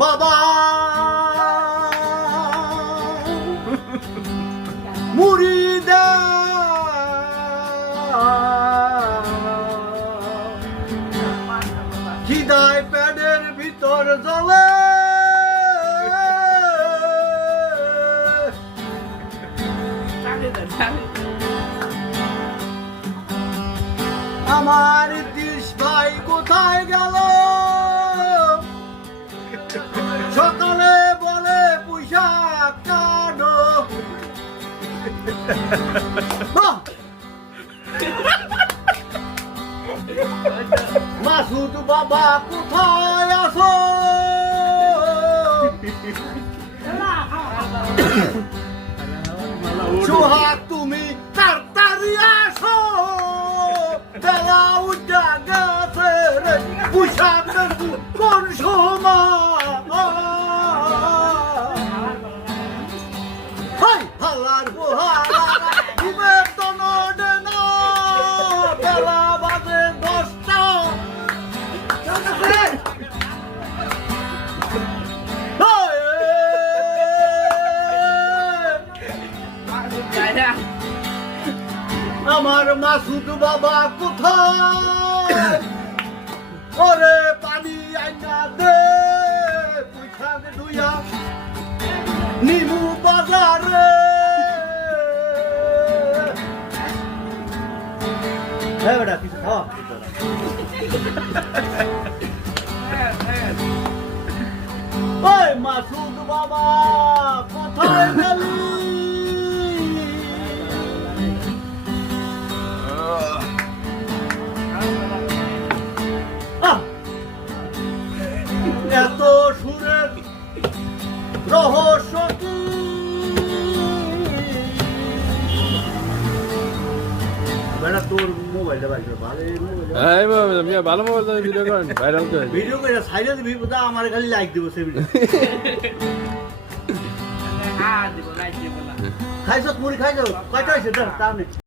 বাবা মুরিদা খিদায় পেটের ভিতর জ্বলে আমার দিশ ভাই কোথায় গেল সকালে বলে পোশাক কাটো মাসুদ বাবা কোথায় আছো সোহাগ তুমি তাড়াতাড়ি আসো বেলা উঠা গেছে রে পোশাক কোন সময় হালার গোহারা ঘুমের তো নড়ে না বেলা বাজে 10টা আমার মাসুদ বাবা কোথায় ওরে পানি আইনা দে পোশাক ধুইয়া নিমু বাজারে হ্যাঁ বেটা কিছু খাওয়া ওই মাসুদ বাবা কোথায় গেলি এত সুরের রহস্য কি বেটা তোর মোবাইলটা বাইরে ভালো মোবাইল ভিডিও করেন ভাইরাল করে ভিডিও করে সাইডে দিবি বোধ আমার খালি লাইক দিব সে ভিডিও খাইছ মুড়ি খাইছ কয়টা হয়েছে তার